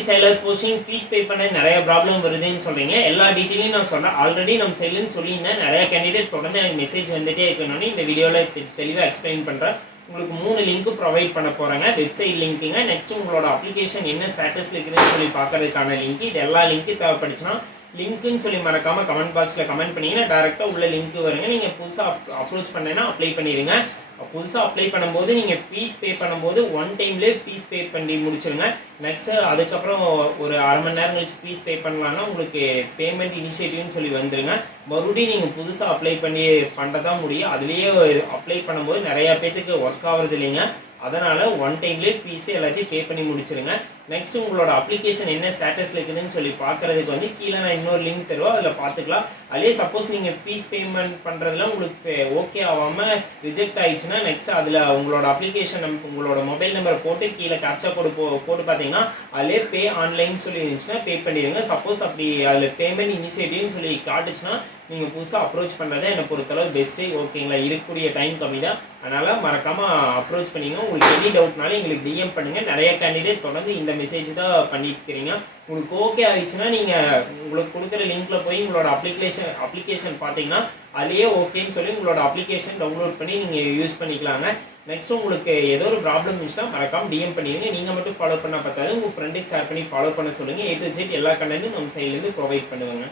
செலர் posting fees pay பண்ண நிறைய problem வருதுன்னு சொல்கிறீங்க. எல்லா டீட்டெயிலையும் நான் சொல்கிறேன். ஆல்ரெடி நம்ம சைட்லேருந்து சொல்லியிருந்தேன். நிறைய கேண்டிடேட் தொடர்ந்து எனக்கு மெசேஜ் வந்துகிட்டே இருக்கணும்னு இந்த வீடியோவில் தெளிவாக எக்ஸ்பிளைன் பண்ணுறேன். உங்களுக்கு 3 லிங்க்கு ப்ரொவைட் பண்ண போகிறாங்க. வெப்சைட் லிங்க்குங்க, நெக்ஸ்ட்டு உங்களோட அப்ளிகேஷன் என்ன ஸ்டேட்டஸில் இருக்குதுன்னு சொல்லி பார்க்கறதுக்கான லிங்க். இது எல்லா லிங்க்கும் தேவைப்படுச்சுன்னா லிங்க்குன்னு சொல்லி மறக்காமல் கமெண்ட் பாக்ஸில் கமெண்ட் பண்ணிங்கன்னா டேரெக்டாக உள்ள லிங்க்கு வருங்க. நீங்கள் புதுசாக அப்ரோச் பண்ணேன்னா அப்ளை பண்ணிடுங்க. புதுசாக அப்ளை பண்ணும்போது நீங்கள் ஃபீஸ் பே பண்ணும்போது ஒன் டைம்லேயே ஃபீஸ் பே பண்ணி முடிச்சிருங்க. நெக்ஸ்ட்டு அதுக்கப்புறம் ஒரு அரை மணி நேரம் கழிச்சு ஃபீஸ் பே பண்ணலான்னா உங்களுக்கு பேமெண்ட் இனிஷியேட்டிவ்னு சொல்லி வந்துருங்க. மறுபடியும் நீங்கள் புதுசாக அப்ளை பண்ணி பண்ணுறதா முடியும். அதுலேயே அப்ளை பண்ணும்போது நிறையா பேர்த்துக்கு ஒர்க் ஆகிறது இல்லைங்க. அதனால் ஒன் டைம்லேயே ஃபீஸு எல்லாத்தையும் பே பண்ணி முடிச்சிருங்க. நெக்ஸ்ட் உங்களோட அப்ளிகேஷன் என்ன ஸ்டேட்டஸில் இருக்குதுன்னு சொல்லி பார்க்குறதுக்கு வந்து கீழே நான் இன்னொரு லிங்க் தருவோம், அதில் பார்த்துக்கலாம். அதிலே சப்போஸ் நீங்கள் ஃபீஸ் பேமெண்ட் பண்ணுறதுல உங்களுக்கு ஓகே ஆகாமல் ரிஜெக்ட் ஆகிடுச்சுன்னா நெக்ஸ்ட் அதில் உங்களோட அப்ளிகேஷன் உங்களோட மொபைல் நம்பரை போட்டு கீழே கேப்சா கோடு போட்டு பார்த்தீங்கன்னா அதிலே பே ஆன்லைன் சொல்லி இருந்துச்சுன்னா பே பண்ணிடுங்க. சப்போஸ் அப்படி அதில் பேமெண்ட் இனிஷியேட்டிவ்னு சொல்லி காட்டுச்சுன்னா நீங்கள் புதுசாக அப்ரோச் பண்ணுறதை என்னை பொறுத்தளவு பெஸ்ட்டு. ஓகேங்களா, இருக்கக்கூடிய டைம் கம்மி தான், அதனால் மறக்காமல் அப்ரோச் பண்ணிங்க. உங்களுக்கு எனி டவுட்னாலும் எங்களுக்கு டிஎம் பண்ணுங்கள். நிறைய கேண்டிடேட் தொடர்ந்து இந்த மெசேஜ் தான் பண்ணியிருக்கிறீங்க. உங்களுக்கு ஓகே ஆகிடுச்சுன்னா நீங்கள் உங்களுக்கு கொடுக்குற லிங்க்கில் போய் உங்களோட அப்ளிகேஷன் பார்த்தீங்கன்னா அதுலேயே ஓகேன்னு சொல்லி உங்களோட அப்ளிகேஷன் டவுன்லோட் பண்ணி நீங்கள் யூஸ் பண்ணிக்கலாங்க. நெக்ஸ்ட் உங்களுக்கு ஏதோ ஒரு ப்ராப்ளம் இருந்துச்சுன்னா மறக்காமல் டிஎம் பண்ணிடுங்க. நீங்கள் மட்டும் ஃபாலோ பண்ணால் பார்த்தாலும் உங்கள் ஃப்ரெண்டுக்கு ஷேர் பண்ணி ஃபாலோ பண்ண சொல்லுங்கள். A to Z எல்லா கண்டென்ட்டும் நம்ம சைட்லேருந்து ப்ரொவைட் பண்ணுவாங்க.